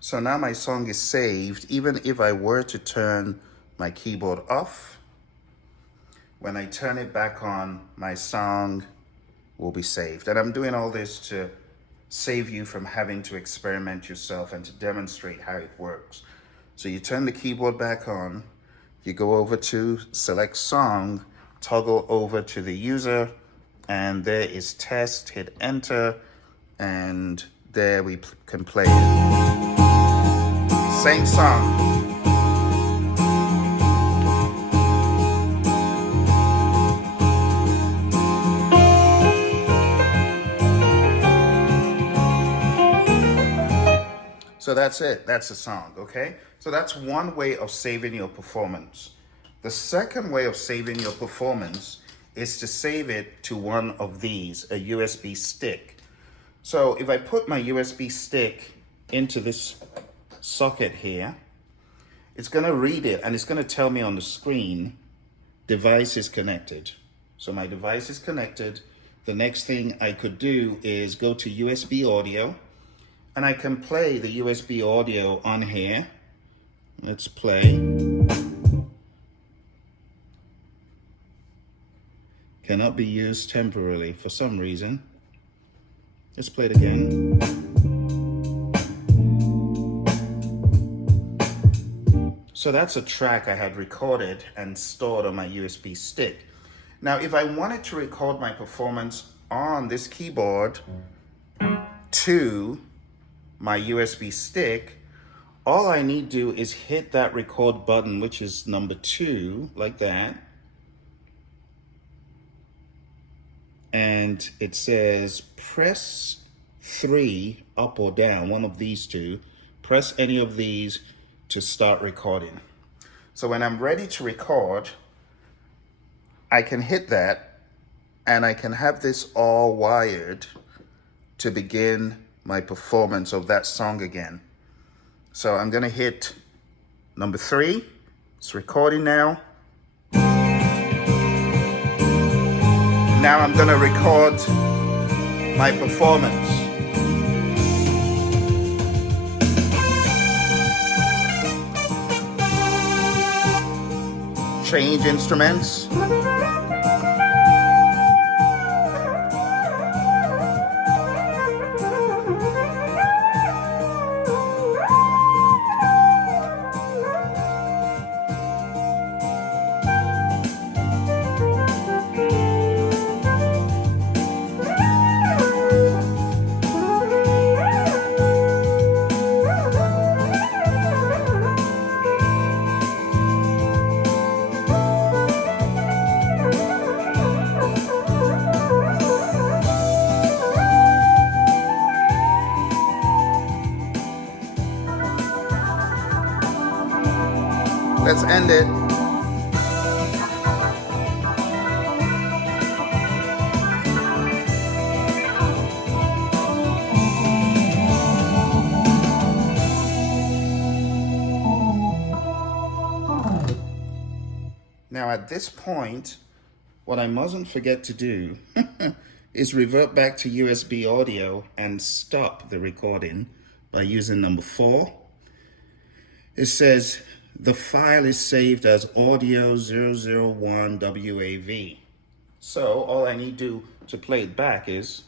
So now my song is saved. Even if I were to turn my keyboard off, when I turn it back on, my song will be saved. And I'm doing all this to save you from having to experiment yourself and to demonstrate how it works. So you turn the keyboard back on, you go over to select song, toggle over to the user, and there is test, hit enter, and there we can play it. Same song. So that's it, that's the song, okay? So that's one way of saving your performance. The second way of saving your performance is to save it to one of these, a USB stick. So if I put my USB stick into this socket here, it's gonna read it and it's gonna tell me on the screen, device is connected. So my device is connected. The next thing I could do is go to USB audio, and I can play the USB audio on here. Let's play. Cannot be used temporarily for some reason. Let's play it again. So that's a track I had recorded and stored on my USB stick. Now, if I wanted to record my performance on this keyboard to my USB stick, all I need to do is hit that record button, which is number 2, like that. And it says press 3 up or down, one of these two. Press any of these to start recording. So when I'm ready to record, I can hit that and I can have this all wired to begin my performance of that song again. So I'm gonna hit number 3. It's recording now. Now I'm gonna record my performance. Change instruments. Let's end it. Now at this point, what I mustn't forget to do is revert back to USB audio and stop the recording by using number 4. It says the file is saved as audio 001 WAV. So all I need to do to play it back is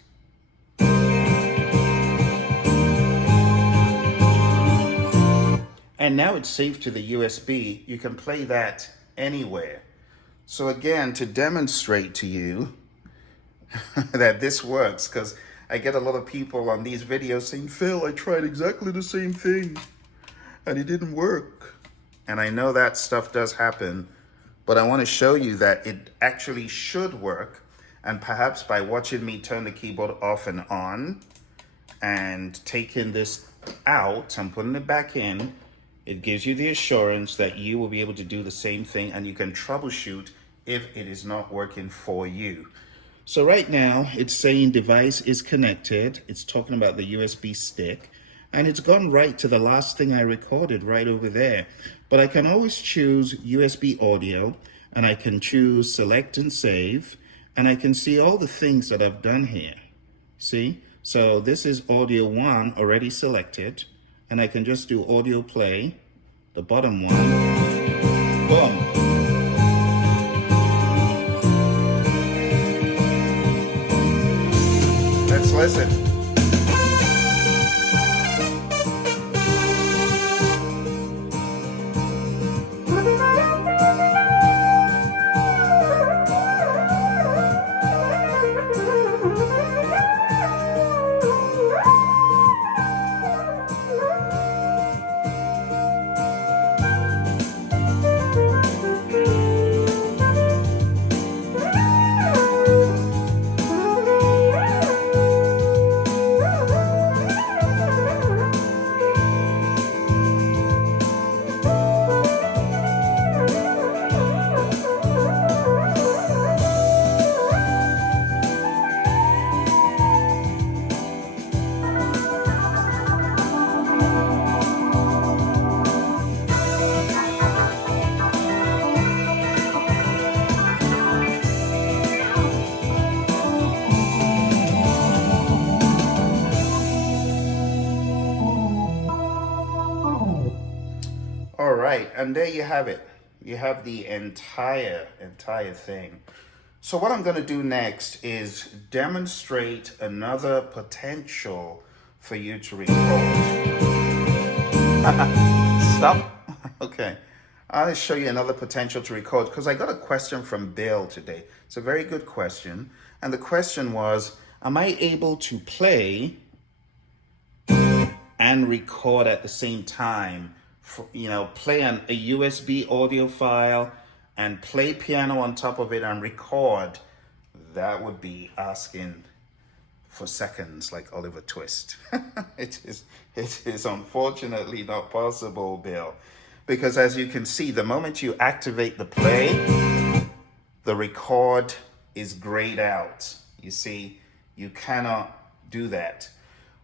and now it's saved to the USB. You can play that anywhere. So again, to demonstrate to you that this works, because I get a lot of people on these videos saying, Phil, I tried exactly the same thing and it didn't work. And I know that stuff does happen, but I want to show you that it actually should work. And perhaps by watching me turn the keyboard off and on and taking this out and putting it back in, it gives you the assurance that you will be able to do the same thing and you can troubleshoot if it is not working for you. So right now it's saying device is connected. It's talking about the USB stick and it's gone right to the last thing I recorded right over there. But I can always choose USB audio and I can choose select and save and I can see all the things that I've done here. See? So this is audio 1 already selected. and I can just do audio play, the bottom one, boom. Let's listen. All right, and there you have it. You have the entire thing. So what I'm going to do next is demonstrate another potential for you to record. Stop. Okay. I'll show you another potential to record because I got a question from Bill today. It's a very good question. And the question was, am I able to play and record at the same time? Play a USB audio file and play piano on top of it and record. That would be asking for seconds like Oliver Twist. It is unfortunately not possible, Bill, because as you can see, the moment you activate the play, the record is grayed out. You see, you cannot do that.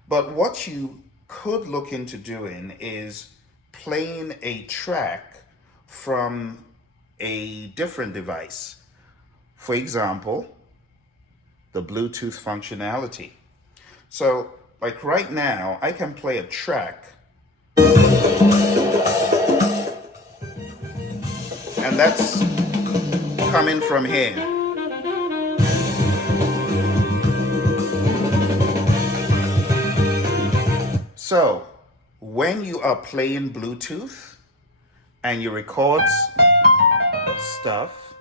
But what you could look into doing is playing a track from a different device. For example, the Bluetooth functionality. So, like right now, I can play a track, and that's coming from here. So, when you are playing Bluetooth and you record stuff,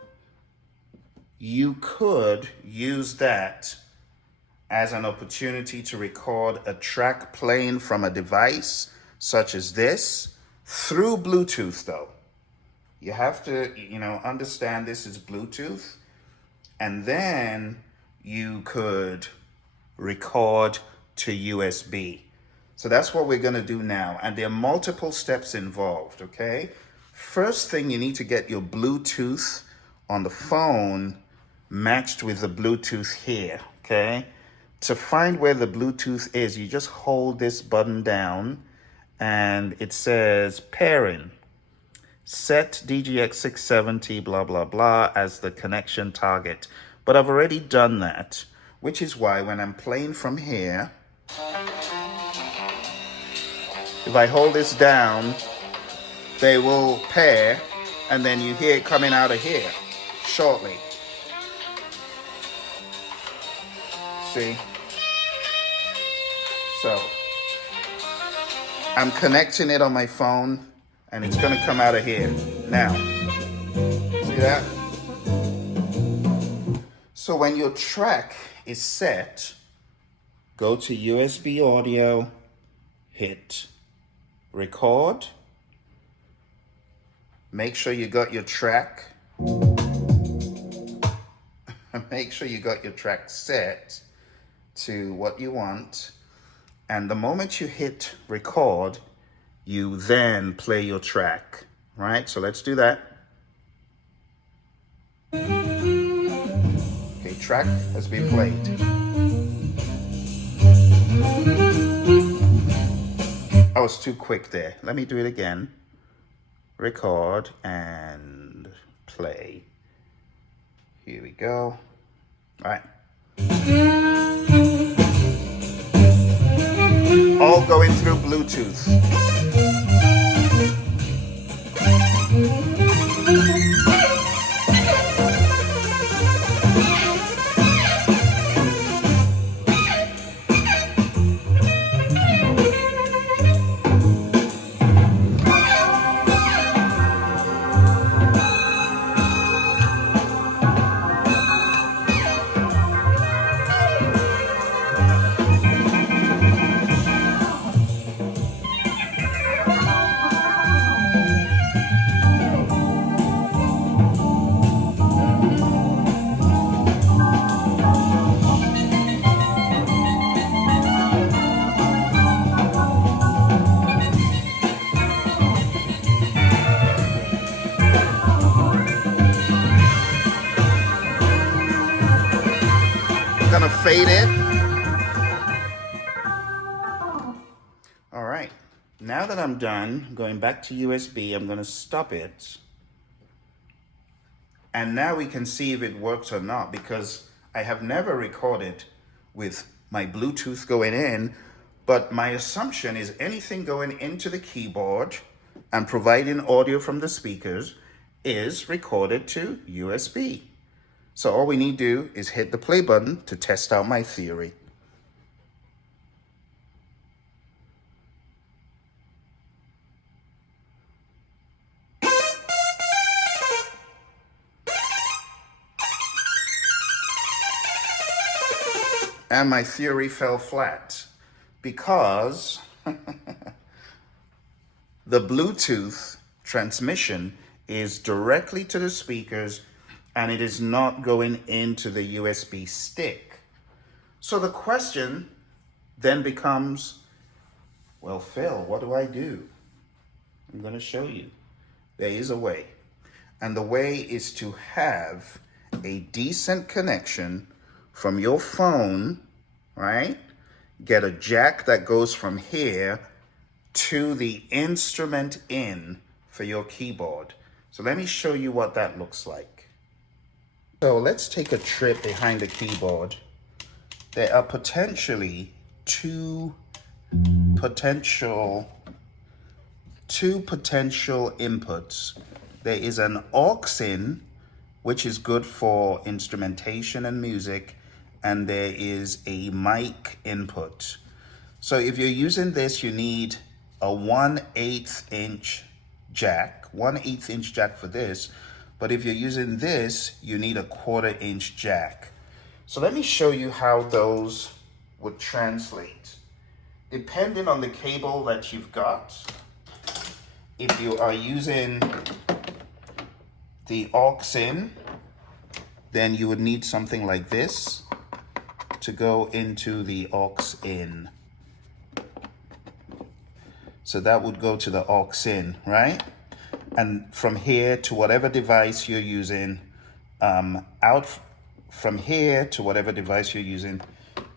you could use that as an opportunity to record a track playing from a device such as this through Bluetooth though. You have to, understand this is Bluetooth, and then you could record to USB. So that's what we're going to do now. And there are multiple steps involved, okay? First thing, you need to get your Bluetooth on the phone matched with the Bluetooth here, okay? To find where the Bluetooth is, you just hold this button down and it says pairing. Set DGX 670, blah, blah, blah, as the connection target. But I've already done that, which is why when I'm playing from here, if I hold this down, they will pair, and then you hear it coming out of here shortly. See? So, I'm connecting it on my phone, and it's going to come out of here. Now, see that? So when your track is set, go to USB audio, hit record. Make sure you got your track. Make sure you got your track set to what you want. And the moment you hit record, you then play your track, right? So let's do that. Okay, track has been played. I was too quick there. Let me do it again. Record and play. Here we go. All right. all going through Bluetooth. I'm gonna fade it. All right, now that I'm done, going back to USB, I'm gonna stop it. And now we can see if it works or not, because I have never recorded with my Bluetooth going in, but my assumption is anything going into the keyboard and providing audio from the speakers is recorded to USB. So all we need to do is hit the play button to test out my theory. And my theory fell flat because the Bluetooth transmission is directly to the speakers and it is not going into the USB stick. So the question then becomes, well, Phil, what do I do? I'm going to show you. There is a way. And the way is to have a decent connection from your phone, right? Get a jack that goes from here to the instrument in for your keyboard. So let me show you what that looks like. So let's take a trip behind the keyboard. There are potentially two potential inputs. There is an aux in, which is good for instrumentation and music, and there is a mic input. So if you're using this, you need a 1/8 inch jack, 1/8 inch jack for this. But if you're using this, you need a 1/4 inch jack. So let me show you how those would translate. Depending on the cable that you've got, if you are using the aux in, then you would need something like this to go into the aux in. So that would go to the aux in, right? And from here to whatever device you're using, out from here to whatever device you're using.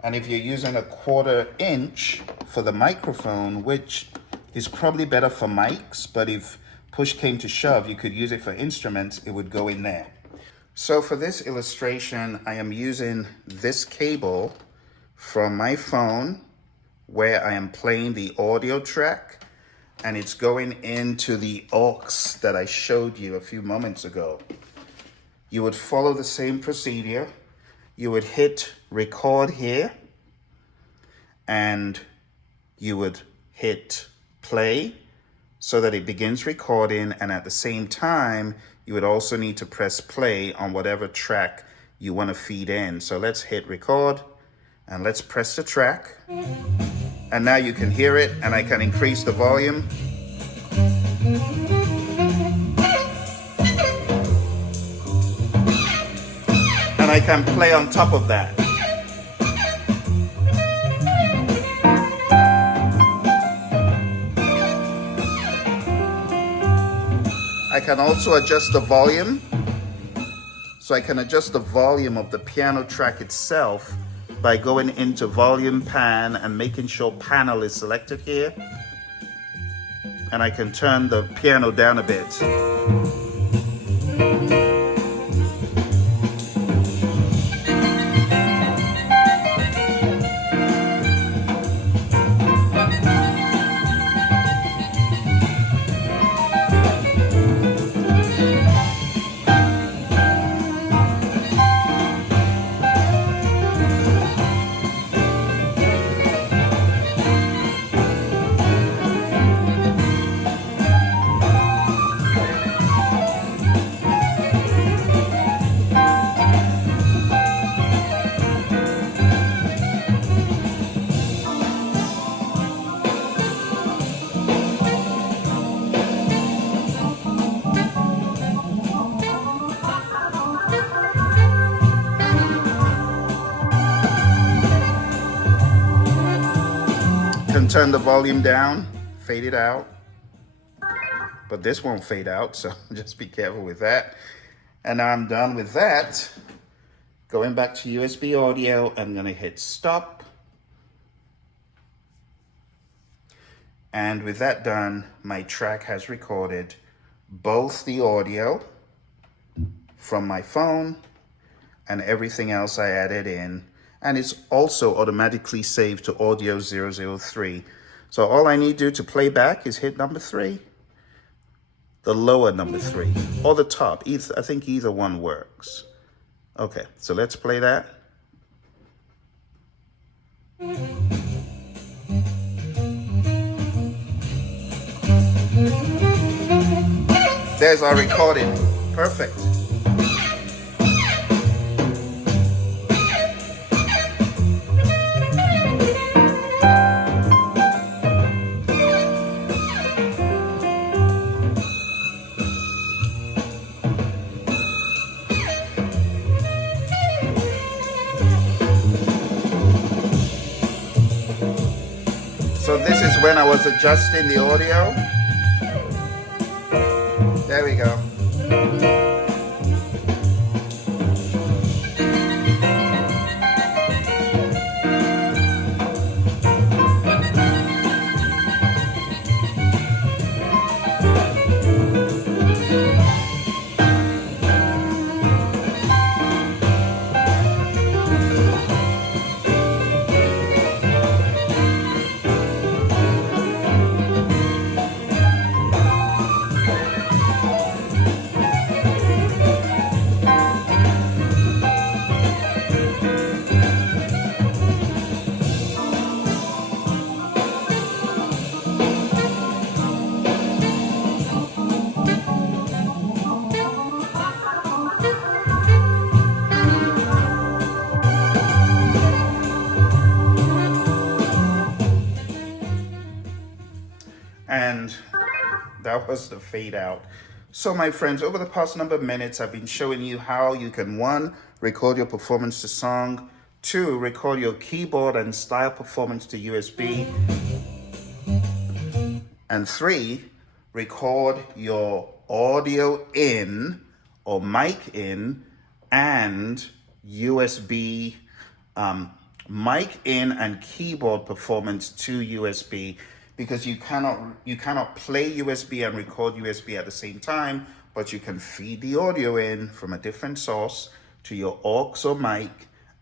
And if you're using a 1/4 inch for the microphone, which is probably better for mics, but if push came to shove, you could use it for instruments, it would go in there. So for this illustration, I am using this cable from my phone where I am playing the audio track, and it's going into the aux that I showed you a few moments ago. You would follow the same procedure. You would hit record here, and you would hit play so that it begins recording, and at the same time, you would also need to press play on whatever track you want to feed in. So let's hit record, and let's press the track. And now you can hear it, and I can increase the volume. And I can play on top of that. I can also adjust the volume. So I can adjust the volume of the piano track itself by going into volume pan and making sure panel is selected here. And I can turn the piano down a bit. can turn the volume down, fade it out, but this won't fade out, so just be careful with that. And I'm done with that. Going back to USB audio, I'm gonna hit stop. And with that done, my track has recorded both the audio from my phone and everything else I added in. And it's also automatically saved to audio 003. So all I need to do to play back is hit number 3, the lower number 3, or the top. I think either one works. Okay, so let's play that. There's our recording. Perfect. So this is when I was adjusting the audio. There we go. And that was the fade out. So my friends, over the past number of minutes, I've been showing you how you can 1, record your performance to song, 2, record your keyboard and style performance to USB, and 3, record your audio in or mic in and USB mic in and keyboard performance to USB, because you cannot play USB and record USB at the same time, but you can feed the audio in from a different source to your aux or mic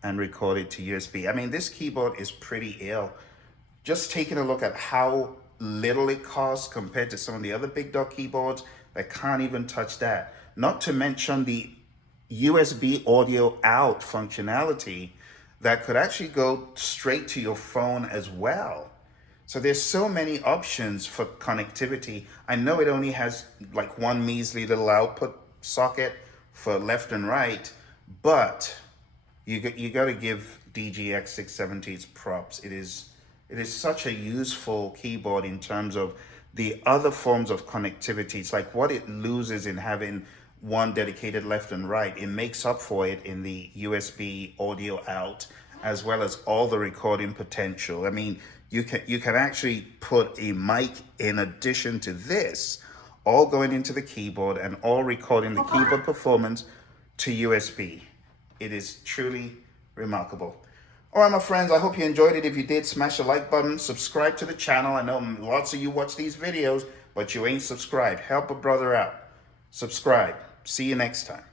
and record it to USB. I mean, this keyboard is pretty ill. Just taking a look at how little it costs compared to some of the other big dog keyboards that can't even touch that. Not to mention the USB audio out functionality that could actually go straight to your phone as well. So there's so many options for connectivity. I know it only has like one measly little output socket for left and right, but you got to give DGX 670 its props. It is such a useful keyboard in terms of the other forms of connectivity. It's like what it loses in having one dedicated left and right, it makes up for it in the USB audio out, as well as all the recording potential. I mean, you can actually put a mic in addition to this, all going into the keyboard and all recording the keyboard performance to USB. It is truly remarkable. All right, my friends, I hope you enjoyed it. If you did, smash the like button, subscribe to the channel. I know lots of you watch these videos, but you ain't subscribed. Help a brother out. Subscribe. See you next time.